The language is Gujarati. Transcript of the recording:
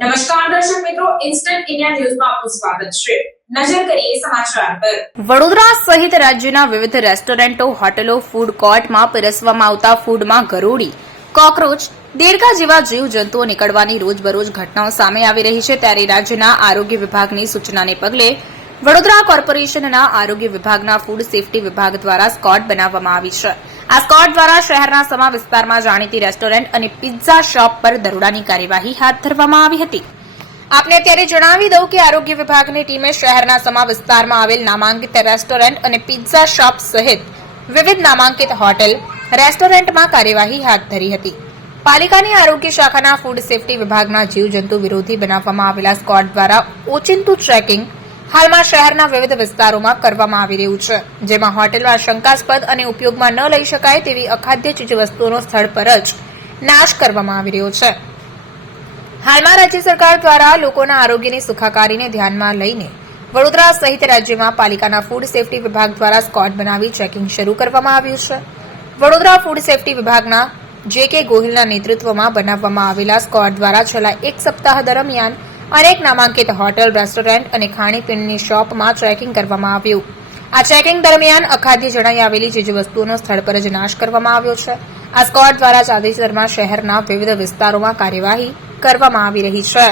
નમસ્કાર દર્શક મિત્રો, ઇન્સ્ટન્ટ ઇન્ડિયા ન્યૂઝમાં આપનું સ્વાગત છે. નજર કરીએ સમાચાર પર. વડોદરા સહિત રાજ્યના વિવિધ રેસ્ટોરન્ટો, હોટલો, ફૂડ કોર્ટમાં પીરસવામાં આવતા ફૂડમાં ગરોળી, કોકરોચ, દેડકા જેવા જીવજંતુઓ નીકળવાની રોજબરોજ ઘટનાઓ સામે આવી રહી છે. ત્યારે રાજ્યના આરોગ્ય વિભાગની સૂચનાને પગલે વડોદરા કોર્પોરેશનના આરોગ્ય વિભાગના ફૂડ સેફટી વિભાગ દ્વારા સ્કોડ બનાવવામાં આવી છે. આ સ્કોડ દ્વારા શહેરના સમા વિસ્તારમાં જાણીતી રેસ્ટોરન્ટ અને પિઝા શોપ પર દરોડાની કાર્યવાહી હાથ ધરવામાં આવી હતી. આપને અત્યારે જણાવી દઉં કે આરોગ્ય વિભાગની ટીમે શહેરના સમા વિસ્તારમાં આવેલ નામાંકિત રેસ્ટોરન્ટ અને પિઝા શોપ સહિત વિવિધ નામાંકિત હોટેલ, રેસ્ટોરન્ટમાં કાર્યવાહી હાથ ધરી હતી. પાલિકાની આરોગ્ય શાખાના ફૂડ સેફટી વિભાગના જીવજંતુ વિરોધી બનાવવામાં આવેલા સ્કોડ દ્વારા ઓચિંતું ચેકિંગ હાલમાં શહેરના વિવિધ વિસ્તારોમાં કરવામાં આવી રહ્યું છે, જેમાં હોટેલમાં શંકાસ્પદ અને ઉપયોગમાં ન લઈ શકાય તેવી અખાદ્ય ચીજવસ્તુઓનો સ્થળ પર જ નાશ કરવામાં આવી રહ્યો છે. હાલમાં રાજ્ય સરકાર દ્વારા લોકોના આરોગ્યની સુખાકારીને ધ્યાનમાં લઈને વડોદરા સહિત રાજ્યમાં પાલિકાના ફૂડ સેફટી વિભાગ દ્વારા સ્કોડ બનાવી ચેકિંગ શરૂ કરવામાં આવ્યું છે. વડોદરા ફૂડ સેફટી વિભાગના જે.કે. ગોહિલના નેતૃત્વમાં બનાવવામાં આવેલા સ્કોડ દ્વારા છેલ્લા એક સપ્તાહ દરમિયાન અનેક નામાંકિત હોટેલ, રેસ્ટોરન્ટ અને ખાણીપીણીની શોપમાં ચેકિંગ કરવામાં આવ્યું. આ ચેકિંગ દરમિયાન અખાદ્ય જણાઈ આવેલી ચીજવસ્તુઓનો સ્થળ પર જ નાશ કરવામાં આવ્યો છે. આ સ્કોડ દ્વારા તાજેતરમાં શહેરના વિવિધ વિસ્તારોમાં કાર્યવાહી કરવામાં આવી રહી છે.